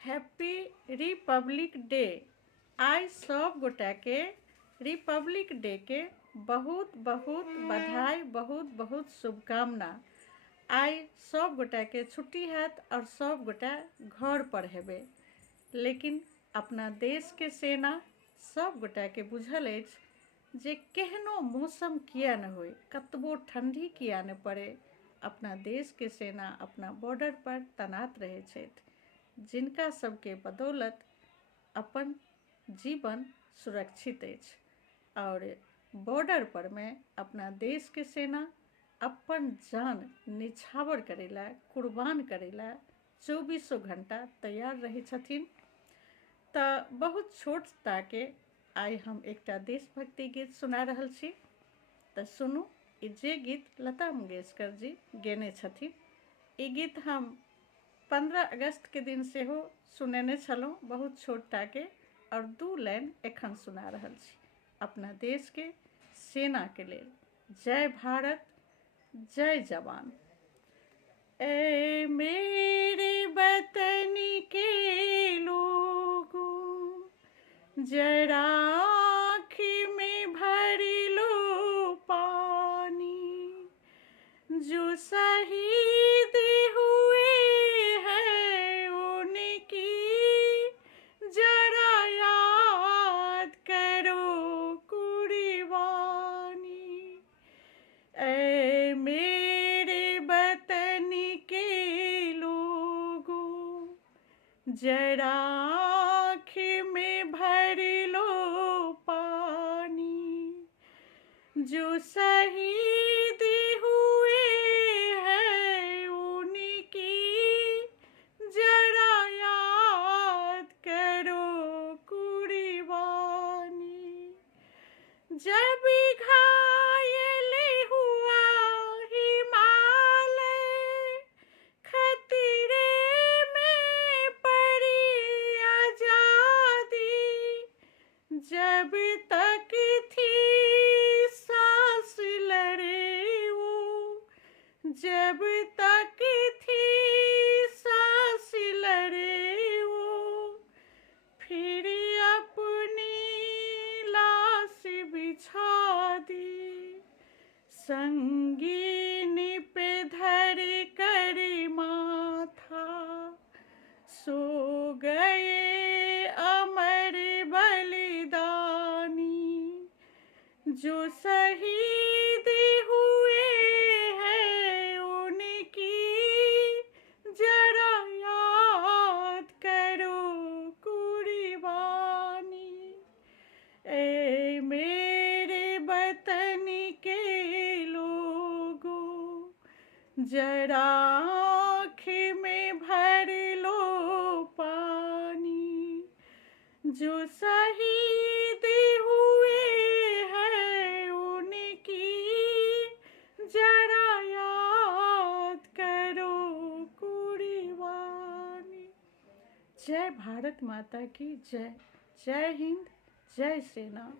Happy Republic day. आई सब गोटा के रिपब्लिक डे के बहुत बहुत बधाई, बहुत बहुत शुभकामना। आई सब गोटा के छुट्टी हैत और सब गोटा घर पर हेबे, लेकिन अपना देश के सेना सब गोटा के बुझल अछि जे केहनो मौसम किया न होय, कतबो ठंडी किया न पड़े, अपना देश के सेना अपना बॉर्डर पर तैनात रहै छथि, जिनका सबके बदौलत अपन जीवन सुरक्षित अछि। और बॉर्डर पर में अपना देश के सेना अपन जान निछावर करेला, कुर्बान करेला 24 घंटा तैयार रहे छथिन। तो बहुत छोट ताके आई हम एकटा देशभक्ति गीत सुना रहल छी, तो सुनू। ई जे गीत लता मंगेशकर जी गेने छथिन, ई गीत हम 15 अगस्त के दिन से हो सुनेने छलहुँ, बहुत छोट टाके, और 2 लाइन एखन सुना रहल छी अपना देश के सेना के लेल। जय भारत, जय जवान। ए मेरे वतन के लोगों, जरा आँख में भर लो पानी, जो शहीद हुए हैं उनकी जरा याद करो कुर्बानी। ऐ मेरे वतन के लोगों, जरा आँख में भर लो पानी, जो शहीद हुए हैं उनकी जरा याद करो कुर्बानी। जब घायल हुआ हिमालय, खतरे में पड़ी आजादी, जब तक थी सांस लड़े वो, जब तक थी सांस लड़े वो, फिर अपनी लाश बिछा दी, संगीन पे धर कर माथा, सो गए अमर बलिदानी, जो शहीद हुए हैं उनकी जरा याद करो कुर्बानी। ए मेरे वतन के लोगों, जरा आँख में भर लो पानी, जो शहीद हुए हैं उनकी जरा याद करो कुर्बानी। जय भारत माता की जय। जय हिंद, जय सेना।